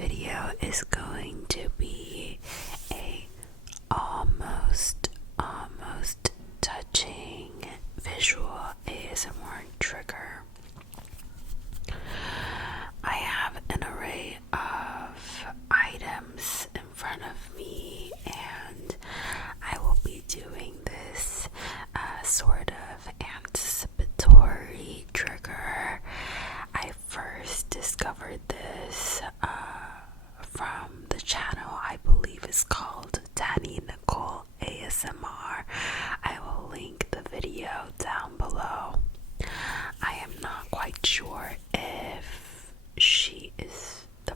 video is going to be a almost touching visual ASMR trigger. I have an array of items in front of me, and I will be doing this sort of anticipatory trigger. I first discovered this from the channel I believe is called Danny Nicole ASMR. I will link the video down below. I am not quite sure if she is the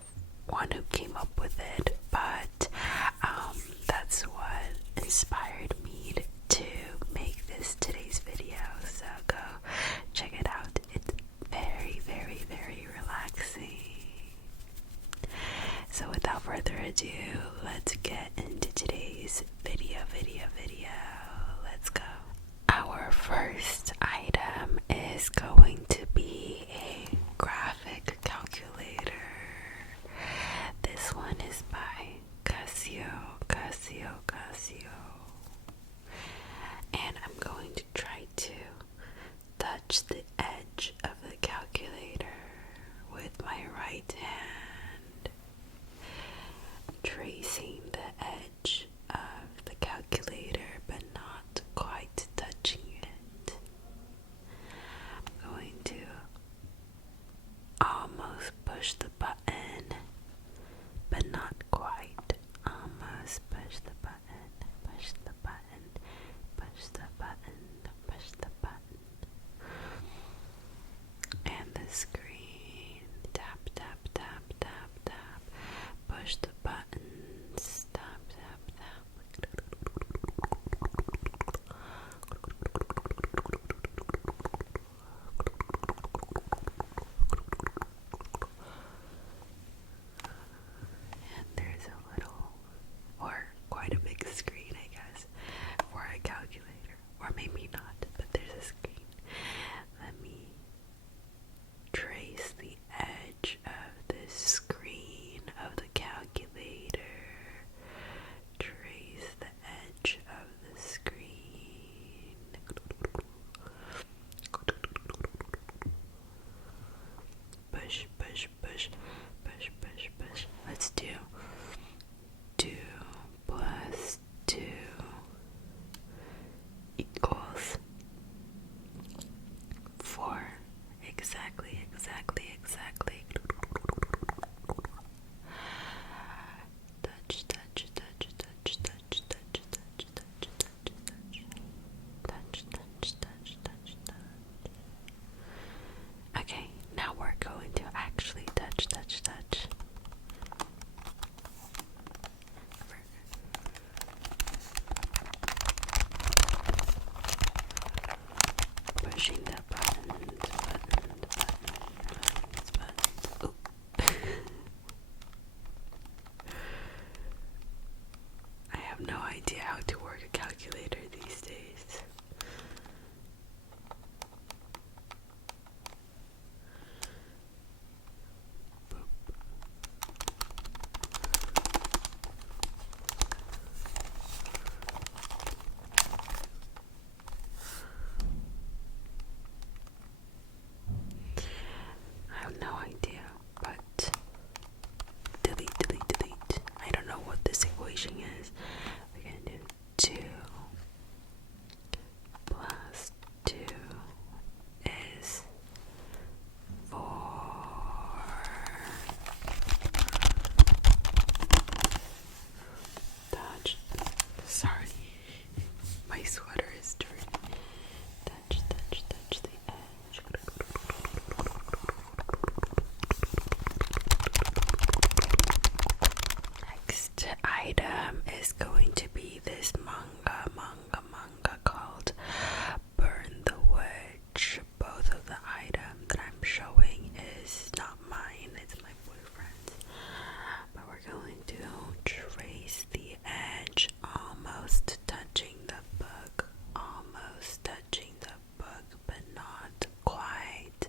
one who came up with it, but that's what inspired me to make this today's video, so go check it out. It's very, very, very relaxing. So without further ado, let's get into today's video. Let's go. Our first item is going to be a graphic calculator. This one is by Casio. And I'm going to try to touch the edge of the calculator with my right hand, tracing the edge of the calculator but not quite touching it. I'm going to almost push the button but not quite. Almost push the button, push the button, push the button, push the button. And the screen, tap, tap, tap, tap, tap. Push the buttons, tap, tap, tap. And there's a little, or quite a big screen, I guess, for a calculator. Or maybe not, but there's a screen. Let me trace the edge of the screen of the calculator. Trace the edge of the screen. Push, push, push, push, push, push. Let's do 2 plus 2 equals 4. Exactly. Touch, touch, touch, touch, touch, touch, touch, touch, touch, touch, touch, touch, touch, touch. Okay, now we're going to actually touch. Pushing the buttons. Ooh. I have no idea how to work a calculator these days. Boop. I have no idea, but delete. I don't know what this equation is. We're gonna do 2 plus 2 is 4. Touch. Sorry, my sweater is dirty. Touch the edge. Next item is going to be this manga called Burn the Witch. Both of the items that I'm showing is not mine, it's my boyfriend's. But we're going to trace the edge, almost touching the book, but not quite.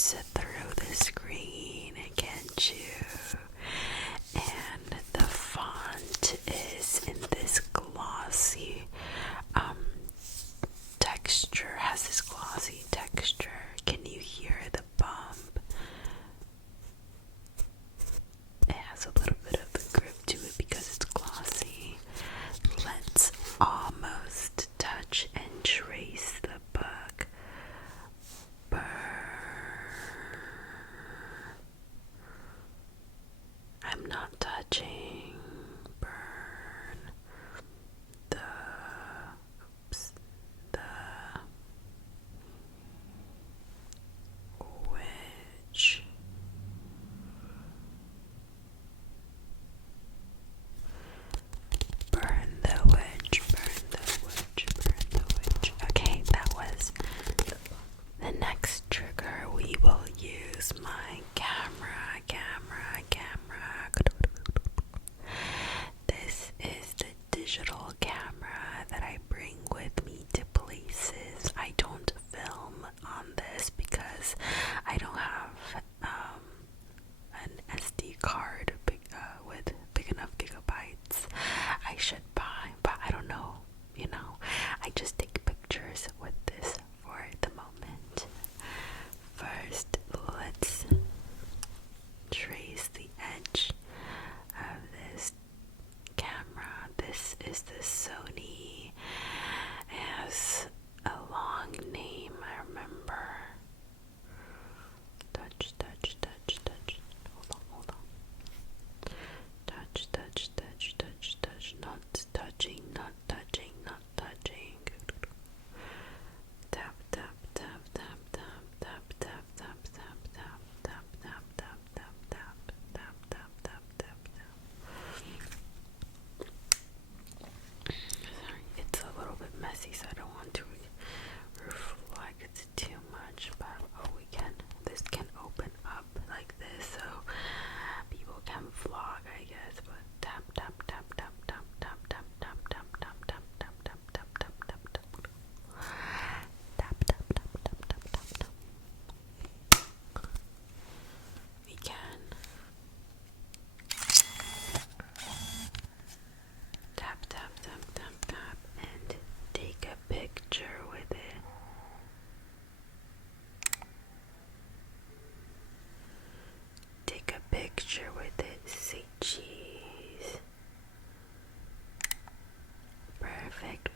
pictures through the screen, can't you? And the font is in this glossy texture, has this glossy texture. Can you hear the bump? It has a little bit of the grip to it because it's glossy. Let's almost touch and trace the book. I'm not touching. Burn the witch. Burn the witch. Burn the witch. Burn the witch. Okay, that was the next trigger. We will use my camera. This is the digital camera that I bring with me to places. I don't film on this because I don't have an SD card with big enough gigabytes. I should buy, but I don't know, I just take pictures with this for the moment. First, let's trace the edge of this camera. This is the Sony. It has a long name, I remember. Touch. Hold on. Touch. Not touching. Tap. Sorry, it's a little bit messy, so I don't want to reflect too much, but this can open up like this, so people can vlog, I guess. But tap. We can tap and take a picture with it. Take a picture with it. Say cheese. Perfect.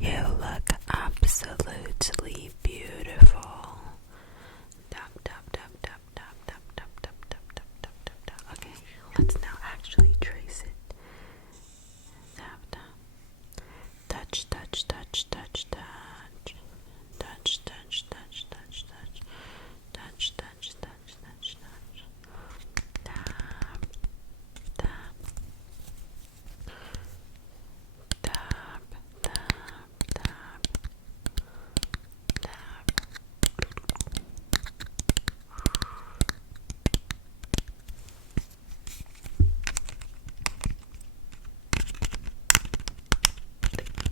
You look absolutely beautiful. Tap. Okay, let's now actually trace it. Tap. Touch.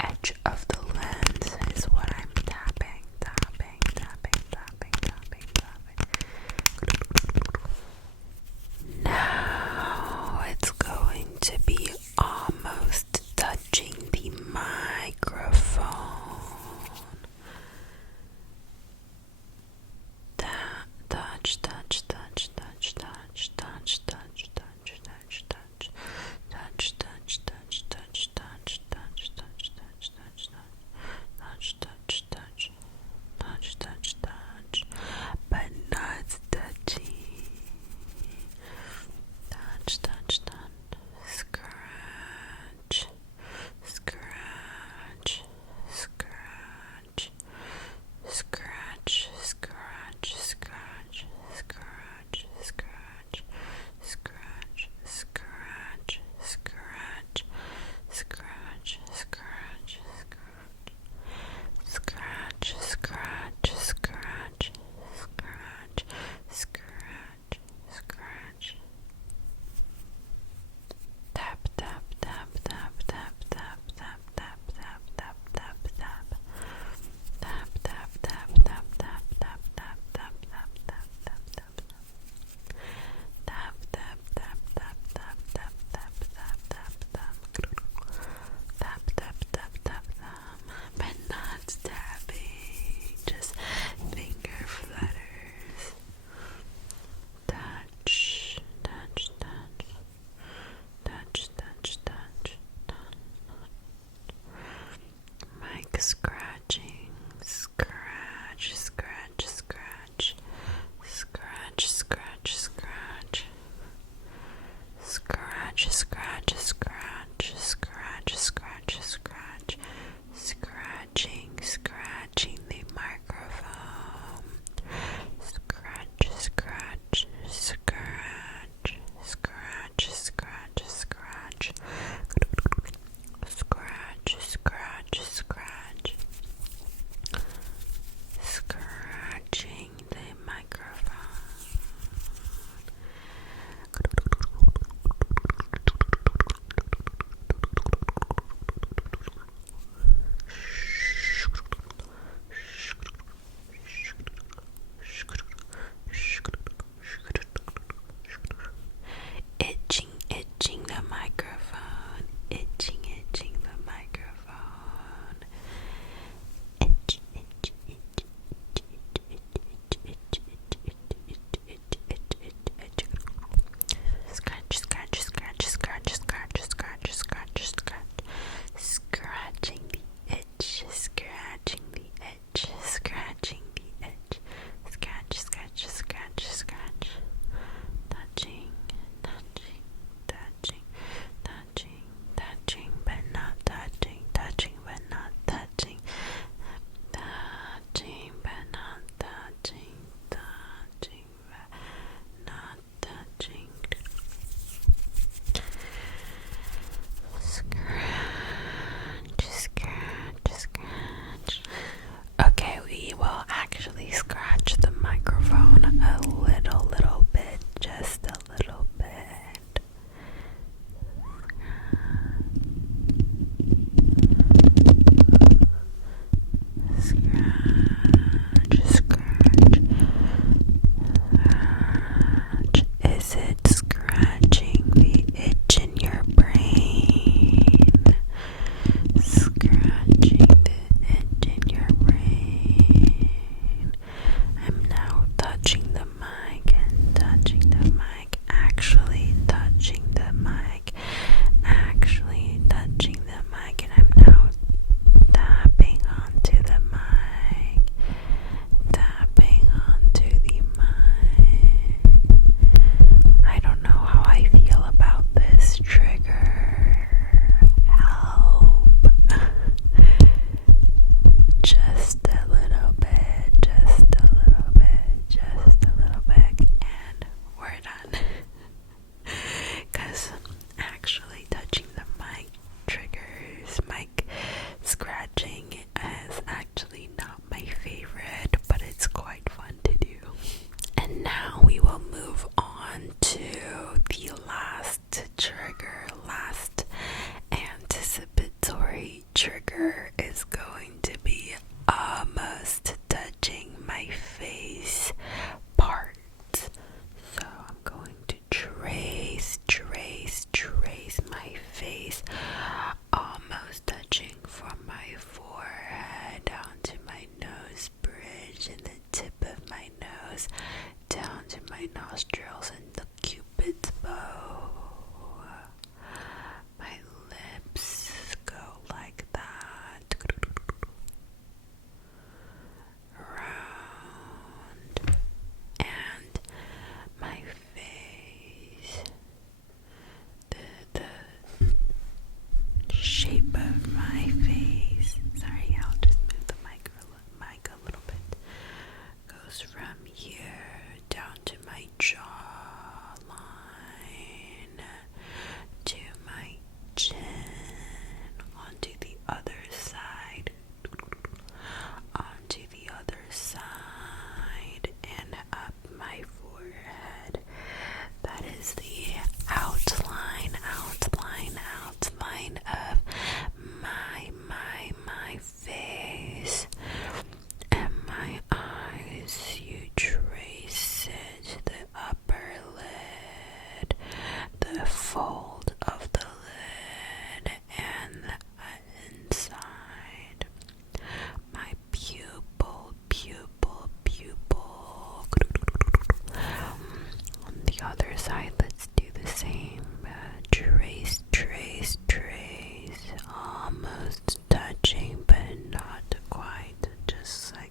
Edge of the lens is what I'm tapping. Now it's going to be almost touching the microphone. Touch. But not touching. Touch.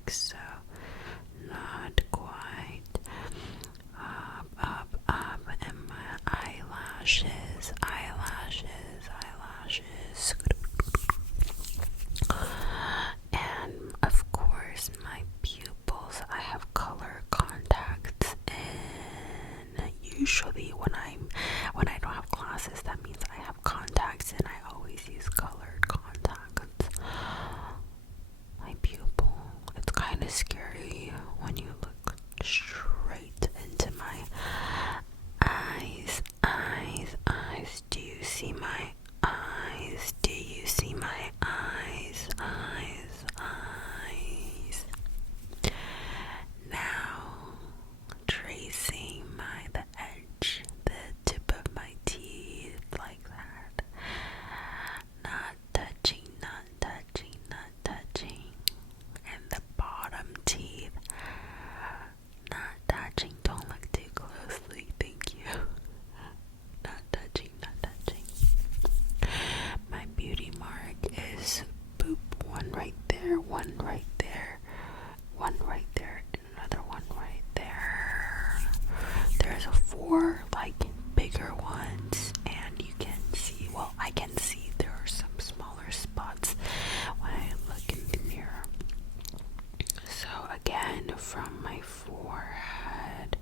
like so. Not quite. Up, and my eyelashes. And of course, my pupils. I have color contacts in. Usually, when I don't have glasses, that means I have contacts, and I always use colored contacts. My pupil. It's kind of scary when you look straight into my eyes. Do you see my eyes? Do you see my eyes? Now, tracing the edge, the tip of my teeth, like that. Not touching. And the bottom teeth. Not touching. Don't look too closely. Thank you. Not touching. My beauty mark is boop. One right there, one right there, one right there, and another one right there. There's 4 like bigger ones, and you can see, well, I can see there are some smaller spots when I look in the mirror. So again, from my forehead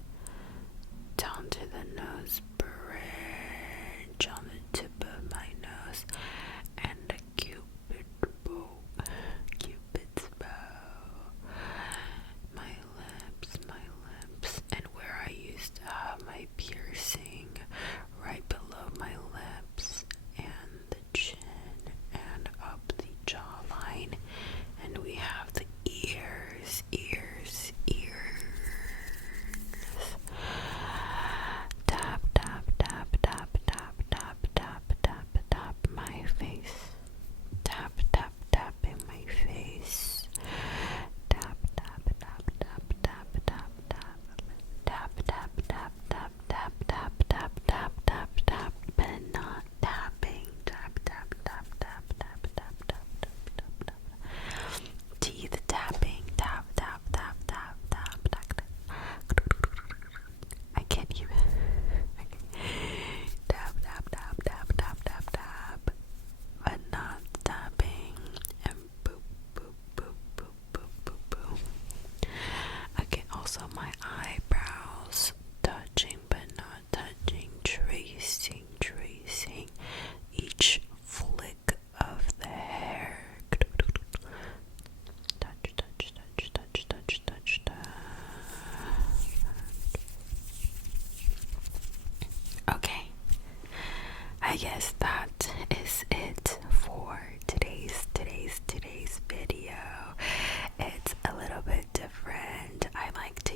down to the nose bridge, on the tip of my nose, and the Cupid's bow. My lips, and where I used to have my piercing, right below my lips, and the chin, and up the jawline, and we have the ears. Tap my face. Tap in my face. Tap, but not tapping. Teeth tapping. Tap. I can't even. Tap, but not tapping. And boop. Okay, also my eyebrows, touching but not touching, tracing each flick of the hair. Touch. Okay, I guess that is it for today's video. It's a little bit different. I like to,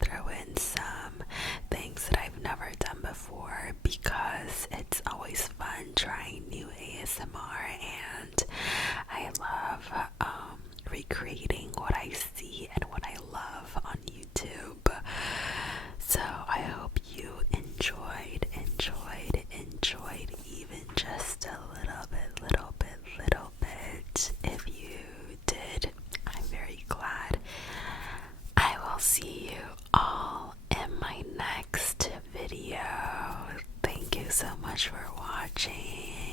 throw in some things that I've never done before because it's always fun trying new ASMR, and I love recreating what I see and what I love on YouTube. So I hope you enjoyed even just a little bit. If you did, I'm very glad. I will see you all in my next video. Thank you so much for watching.